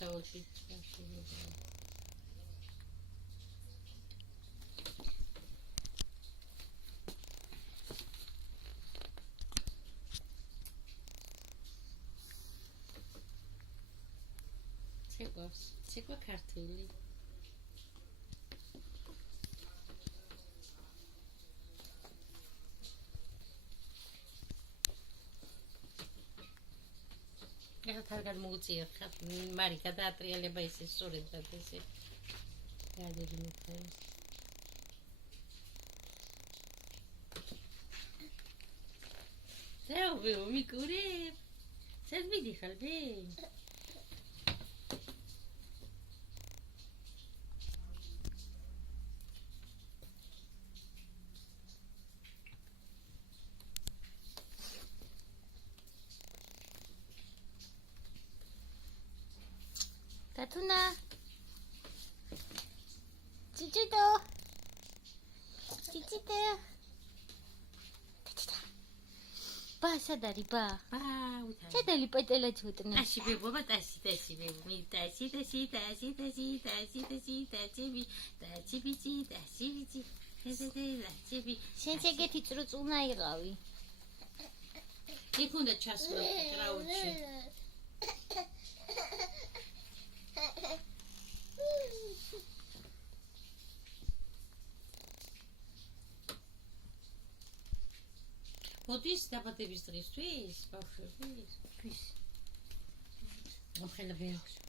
მოიცავოში ცეკვა ქართული თარგად მოუწია მარი გადაატრიალება ისე სწორედ ესე გადაგინოთე ზეუბი მიკურე სად მიდიხარ ბე Tatuna Chichito Ba sadari ba sadari patela chutna Tashi bebo ba tashi bebo mi tashi Sense geti წრუწუნა იყავი იქ უნდა ჩასვლა ტრაუჩი მოდის დაბადების დღისთვის ბავშვების ვის მომხელები აქვს